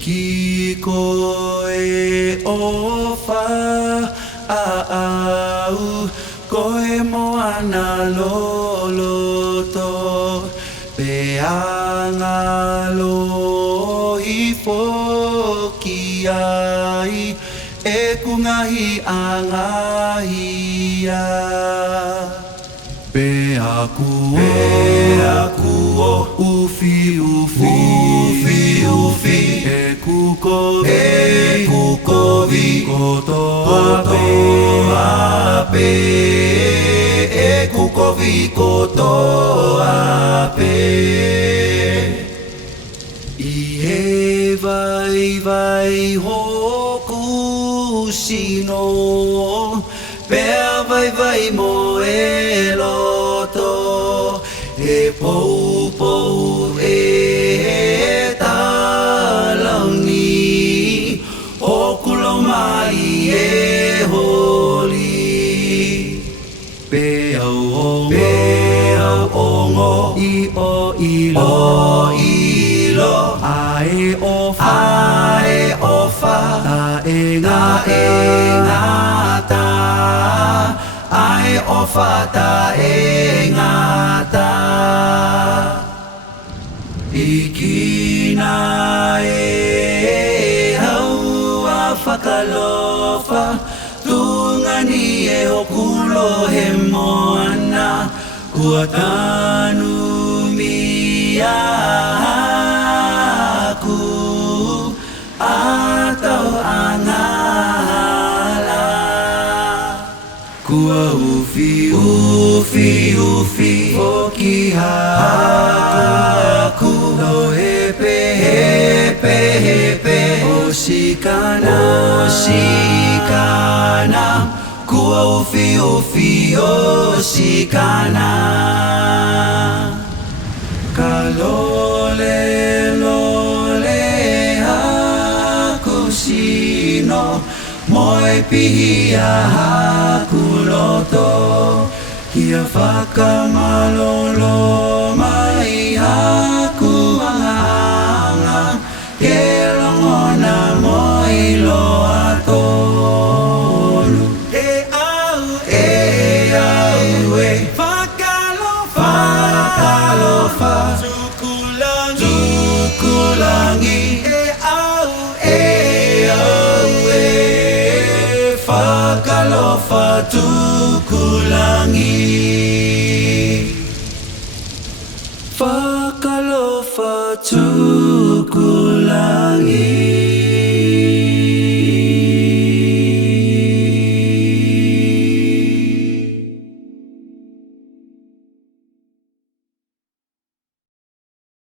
Iki koe ofa au koe moana loloto pe anga lohi foki ai e kungahi anga hia pe aku o ufi e kukovi kotoa pe e kukovi kotoa pe I he vai hoku sino pea vai mo e loto e pou e talangi hoku lo mai e holi pea ongo I o ilo ae ofa tae ngata ae ofa tae ngata Ikina e haua whakalofa Tungani e hokulo he moana Kua tanu mia aku Atau angala Kua ufi Foki haku No hepe Osikana Kua ufi osikana Kalole haku sino Moe pihia haku loto Hia whakamalolo mai haku anga Ke longona moi loa tonu E au e Whakalofa Tukulangi E au e Whakalofa tukulangi Whakalofa tukulangi